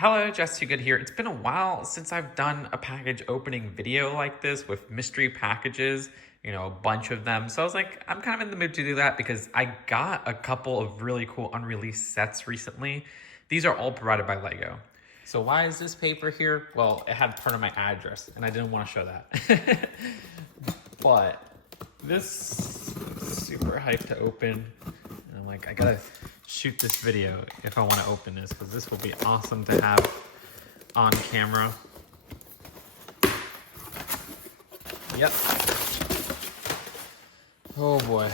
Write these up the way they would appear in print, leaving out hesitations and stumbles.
Hello, Jess Too Good here. It's been a while since I've done a package opening video like this with mystery packages, a bunch of them. So I was like, I'm kind of in the mood to do that because I got a couple of really cool unreleased sets recently. These are all provided by Lego. So why is this paper here? Well, it had part of my address and I didn't want to show that. But this is super hyped to open. And I'm like, I gotta shoot this video if I want to open this because this will be awesome to have on camera. Yep. Oh boy.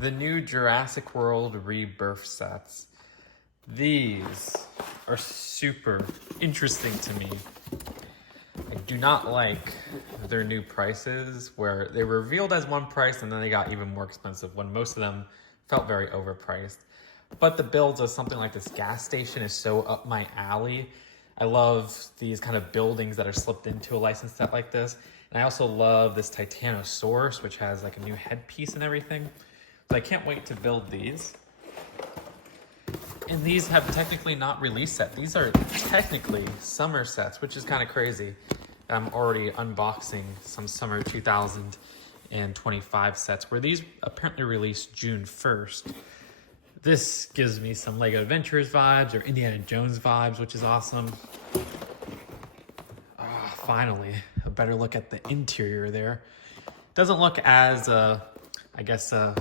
The new Jurassic World Rebirth sets. These are super interesting to me. I do not like their new prices where they were revealed as one price and then they got even more expensive when most of them felt very overpriced. But the builds of something like this gas station is so up my alley. I love these kind of buildings that are slipped into a licensed set like this. And I also love this Titanosaurus, which has like a new headpiece and everything. So I can't wait to build these. And these have technically not released set. These are technically summer sets, which is kind of crazy. I'm already unboxing some summer 2025 sets where these apparently released June 1st. This gives me some LEGO Adventures vibes or Indiana Jones vibes, which is awesome. Finally, a better look at the interior there. Doesn't look as,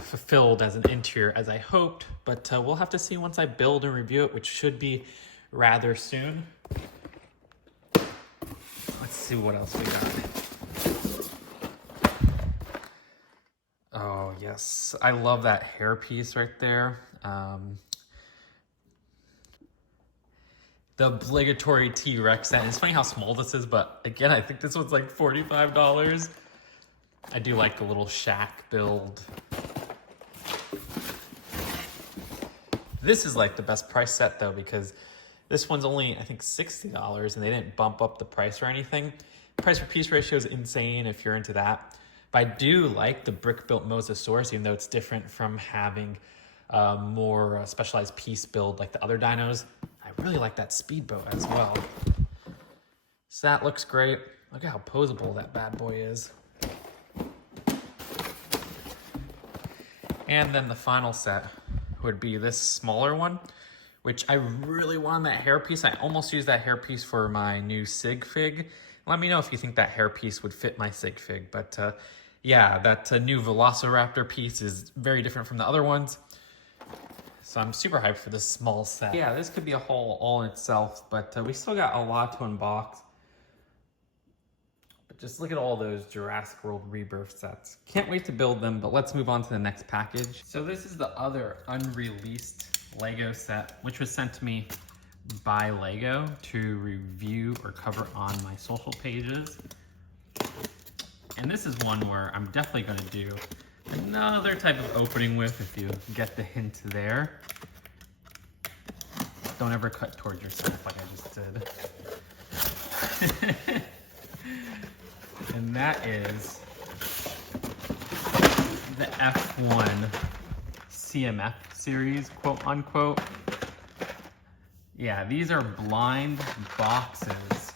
fulfilled as an interior as I hoped, but we'll have to see once I build and review it, which should be rather soon. Let's see what else we got. Oh, yes. I love that hairpiece right there. The obligatory T-Rex set. It's funny how small this is, but again, I think this one's like $45. I do like the little shack build. This is like the best price set though, because this one's only, I think, $60 and they didn't bump up the price or anything. Price per piece ratio is insane if you're into that. But I do like the brick-built Mosasaurus, even though it's different from having more specialized piece build like the other dinos. I really like that speedboat as well. So that looks great. Look at how posable that bad boy is. And then the final set would be this smaller one, which I really want that hairpiece. I almost used that hairpiece for my new sig fig. Let me know if you think that hairpiece would fit my sig fig. But yeah, that new Velociraptor piece is very different from the other ones. So I'm super hyped for this small set. Yeah, this could be a haul all in itself, but we still got a lot to unbox. But just look at all those Jurassic World Rebirth sets. Can't wait to build them, but let's move on to the next package. So this is the other unreleased Lego set, which was sent to me by Lego to review or cover on my social pages. And this is one where I'm definitely going to do another type of opening with, if you get the hint there. Don't ever cut towards yourself like I just did. And that is the F1 CMF series, quote unquote. Yeah, these are blind boxes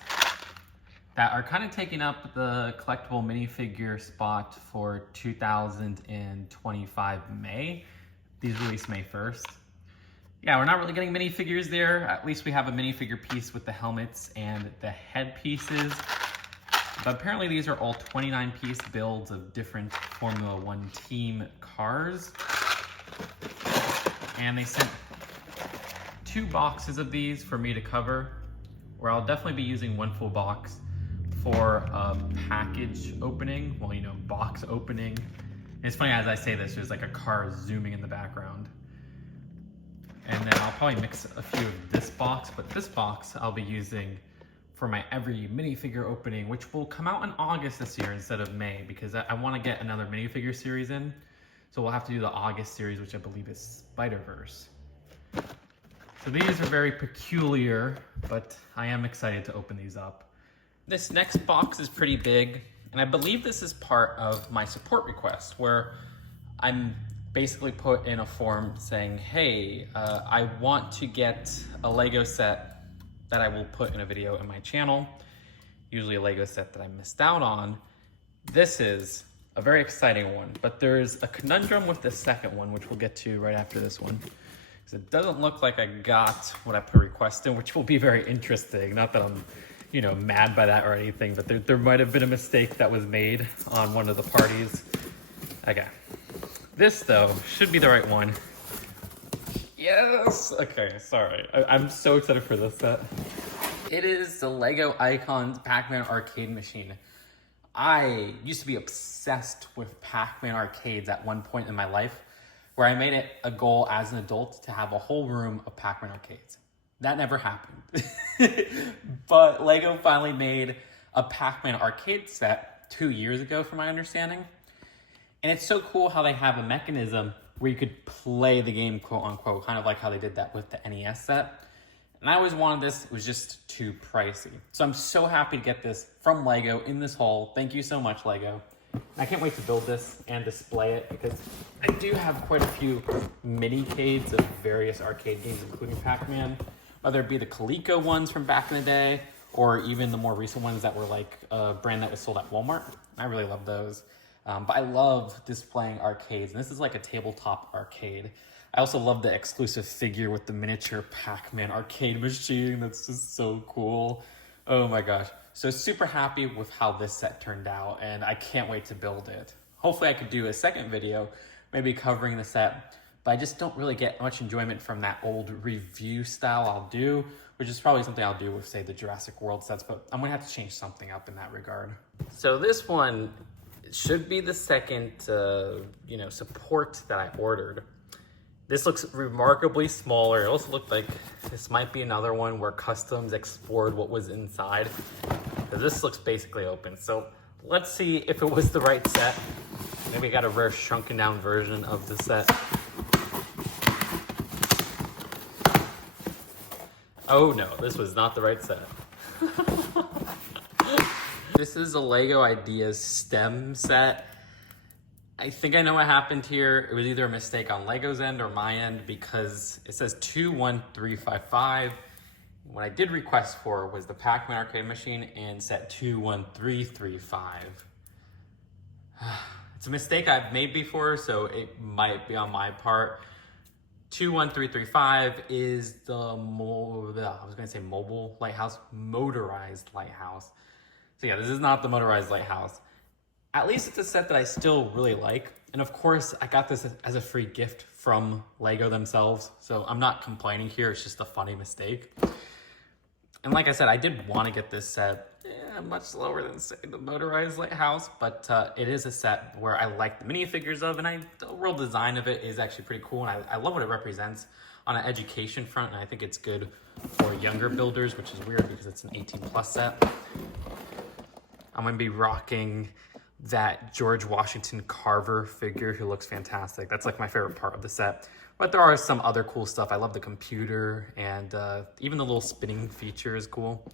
that are kind of taking up the collectible minifigure spot for 2025 May. These released May 1st. Yeah, we're not really getting minifigures there. At least we have a minifigure piece with the helmets and the head pieces. But apparently these are all 29-piece builds of different Formula One team cars. And they sent 2 boxes of these for me to cover, where I'll definitely be using one full box for a package opening, well, box opening. And it's funny as I say this, there's like a car zooming in the background. And then I'll probably mix a few of this box, but this box I'll be using for my every minifigure opening, which will come out in August this year instead of May, because I want to get another minifigure series in. So we'll have to do the August series, which I believe is Spider-Verse. So these are very peculiar, but I am excited to open these up. This next box is pretty big, and I believe this is part of my support request, where I'm basically put in a form saying, hey, I want to get a Lego set that I will put in a video in my channel, usually a Lego set that I missed out on. This is a very exciting one, but there's a conundrum with the second one, which we'll get to right after this one. Because it doesn't look like I got what I put request in, which will be very interesting. Not that I'm, you know, mad by that or anything, but there might have been a mistake that was made on one of the parties. Okay. This, though, should be the right one. Yes! Okay, sorry. I'm so excited for this set. It is the Lego Icons Pac-Man arcade machine. I used to be obsessed with Pac-Man arcades at one point in my life, where I made it a goal as an adult to have a whole room of Pac-Man arcades. That never happened. But Lego finally made a Pac-Man arcade set 2 years ago, from my understanding. And it's so cool how they have a mechanism where you could play the game, quote unquote, kind of like how they did that with the NES set. And I always wanted this, it was just too pricey. So I'm so happy to get this from Lego in this haul. Thank you so much, Lego. I can't wait to build this and display it because I do have quite a few mini-cades of various arcade games, including Pac-Man, whether it be the Coleco ones from back in the day, or even the more recent ones that were like a brand that was sold at Walmart. I really love those. But I love displaying arcades, and this is like a tabletop arcade. I also love the exclusive figure with the miniature Pac-Man arcade machine. That's just so cool. Oh my gosh. So super happy with how this set turned out, and I can't wait to build it. Hopefully I could do a second video, maybe covering the set, but I just don't really get much enjoyment from that old review style I'll do, which is probably something I'll do with, say, the Jurassic World sets, but I'm gonna have to change something up in that regard. So this one should be the second, support that I ordered. This looks remarkably smaller. It also looked like this might be another one where customs explored what was inside. This looks basically open. So let's see if it was the right set. Maybe I got a rare shrunken down version of the set. Oh no, this was not the right set. This is a Lego Ideas STEM set. I think I know what happened here. It was either a mistake on Lego's end or my end because it says 21355. What I did request for was the Pac-Man arcade machine and set 21335. It's a mistake I've made before, so it might be on my part. 21335 is the mobile lighthouse, motorized lighthouse. So yeah, this is not the motorized lighthouse. At least it's a set that I still really like. And of course, I got this as a free gift from Lego themselves. So I'm not complaining here, it's just a funny mistake. And like I said, I did want to get this set much lower than, say, the motorized lighthouse, but it is a set where I like the minifigures of, and the overall design of it is actually pretty cool, and I love what it represents on an education front, and I think it's good for younger builders, which is weird because it's an 18+ set. I'm going to be rocking that George Washington Carver figure who looks fantastic. That's like my favorite part of the set. But there are some other cool stuff. I love the computer, and even the little spinning feature is cool.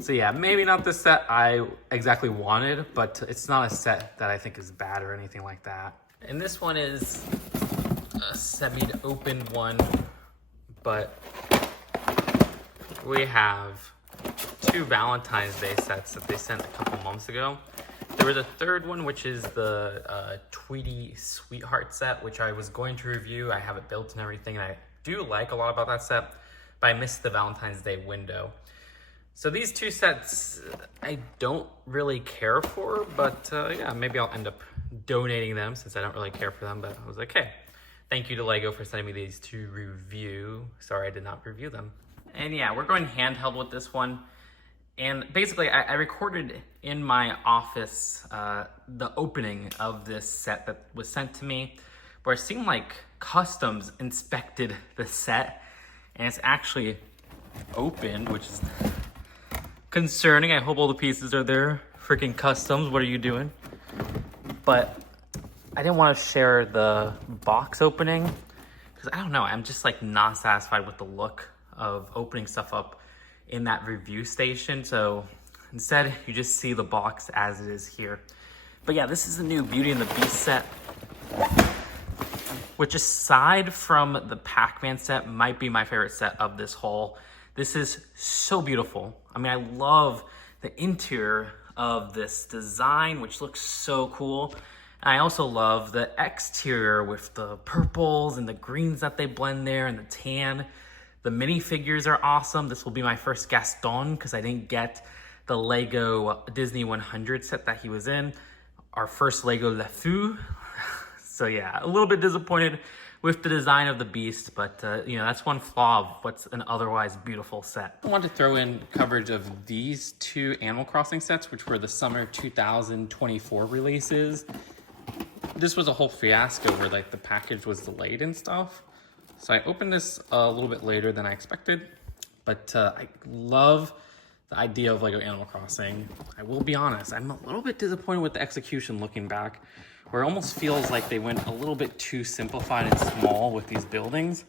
So yeah, maybe not the set I exactly wanted, but it's not a set that I think is bad or anything like that. And this one is a semi-open one, but we have 2 Valentine's Day sets that they sent a couple months ago. There was a third one, which is the Tweety Sweetheart set, which I was going to review. I have it built and everything, and I do like a lot about that set, but I missed the Valentine's Day window. So these 2 sets I don't really care for, but yeah, maybe I'll end up donating them since I don't really care for them. But I was like, hey, thank you to Lego for sending me these to review. Sorry I did not review them. And yeah, we're going handheld with this one. And basically, I recorded in my office the opening of this set that was sent to me, where it seemed like customs inspected the set, and it's actually open, which is concerning. I hope all the pieces are there. Freaking customs, what are you doing? But I didn't want to share the box opening, because I don't know, I'm just like not satisfied with the look of opening stuff up in that review station. So instead, you just see the box as it is here. But yeah, this is the new Beauty and the Beast set, which aside from the Pac-Man set, might be my favorite set of this haul. This is so beautiful. I mean, I love the interior of this design, which looks so cool. I also love the exterior with the purples and the greens that they blend there and the tan. The minifigures are awesome. This will be my first Gaston because I didn't get the Lego Disney 100 set that he was in. Our first Lego Le Fou. So yeah, a little bit disappointed with the design of the Beast, but you know, that's one flaw of what's an otherwise beautiful set. I want to throw in coverage of these two Animal Crossing sets, which were the summer 2024 releases. This was a whole fiasco where like the package was delayed and stuff. So I opened this a little bit later than I expected, but I love the idea of Lego Animal Crossing. I will be honest, I'm a little bit disappointed with the execution looking back, where it almost feels like they went a little bit too simplified and small with these buildings.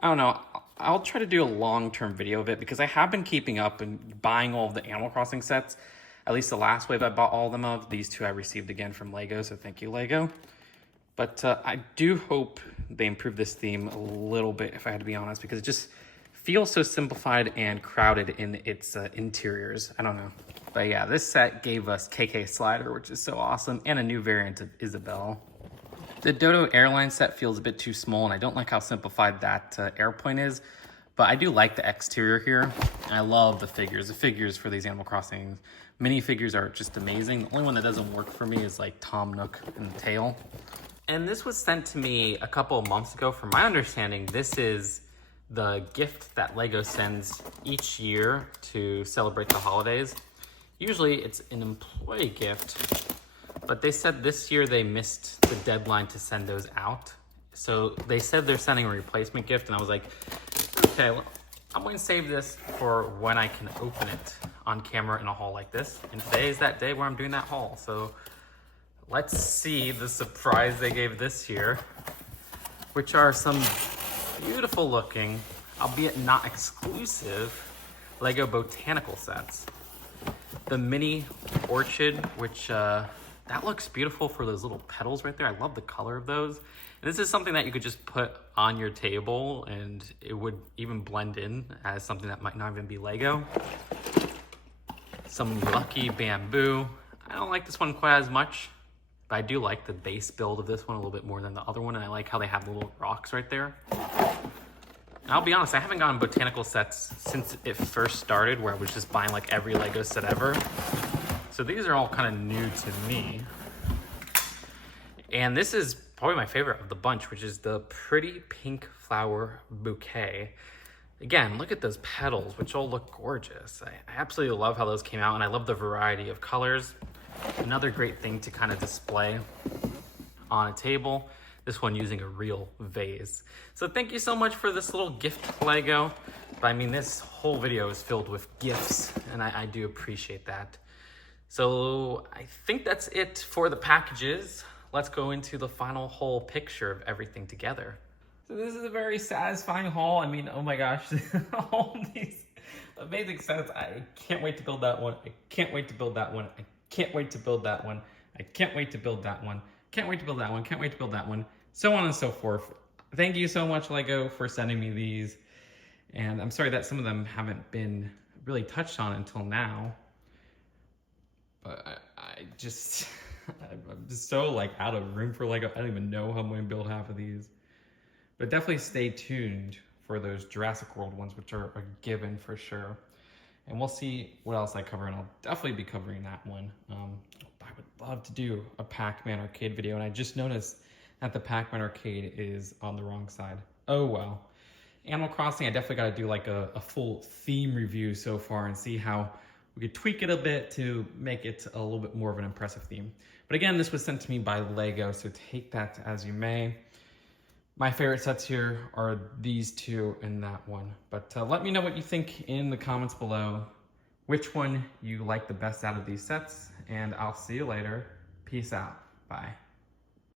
I don't know, I'll try to do a long-term video of it because I have been keeping up and buying all of the Animal Crossing sets. At least the last wave I bought all of them of. These two I received again from Lego, so thank you, Lego. But I do hope they improve this theme a little bit, if I had to be honest, because it just feels so simplified and crowded in its interiors. I don't know. But yeah, this set gave us KK Slider, which is so awesome, and a new variant of Isabelle. The Dodo Airline set feels a bit too small, and I don't like how simplified that airplane is. But I do like the exterior here, and I love the figures. The figures for these Animal Crossing minifigures are just amazing. The only one that doesn't work for me is like Tom Nook and the tail. And this was sent to me a couple of months ago. From my understanding, this is the gift that Lego sends each year to celebrate the holidays. Usually it's an employee gift, but they said this year they missed the deadline to send those out. So they said they're sending a replacement gift, and I was like, okay, well, I'm going to save this for when I can open it on camera in a haul like this. And today is that day where I'm doing that haul. So let's see the surprise they gave this year, which are some beautiful looking, albeit not exclusive, Lego botanical sets. The mini orchid, which that looks beautiful for those little petals right there. I love the color of those. And this is something that you could just put on your table and it would even blend in as something that might not even be Lego. Some lucky bamboo. I don't like this one quite as much, but I do like the base build of this one a little bit more than the other one, and I like how they have the little rocks right there. And I'll be honest, I haven't gotten botanical sets since it first started, where I was just buying like every Lego set ever. So these are all kind of new to me. And this is probably my favorite of the bunch, which is the pretty pink flower bouquet. Again, look at those petals, which all look gorgeous. I absolutely love how those came out, and I love the variety of colors. Another great thing to kind of display on a table. This one using a real vase. So thank you so much for this little gift, Lego. But I mean, this whole video is filled with gifts, and I do appreciate that. So I think that's it for the packages. Let's go into the final whole picture of everything together. So this is a very satisfying haul. I mean, oh my gosh, all these amazing sets. I can't wait to build that one. I can't wait to build that one. I can't wait to build that one. I can't wait to build that one. Can't wait to build that one. Can't wait to build that one. So on and so forth. Thank you so much, Lego, for sending me these. And I'm sorry that some of them haven't been really touched on until now. But I'm just so like out of room for Lego. I don't even know how I'm going to build half of these. But definitely stay tuned for those Jurassic World ones, which are a given for sure. And we'll see what else I cover, and I'll definitely be covering that one. I would love to do a Pac-Man arcade video, and I just noticed that the Pac-Man arcade is on the wrong side. Oh well. Animal Crossing, I definitely got to do like a full theme review so far and see how we could tweak it a bit to make it a little bit more of an impressive theme. But again, this was sent to me by Lego, so take that as you may. My favorite sets here are these two and that one. But let me know what you think in the comments below. Which one you like the best out of these sets. And I'll see you later. Peace out. Bye.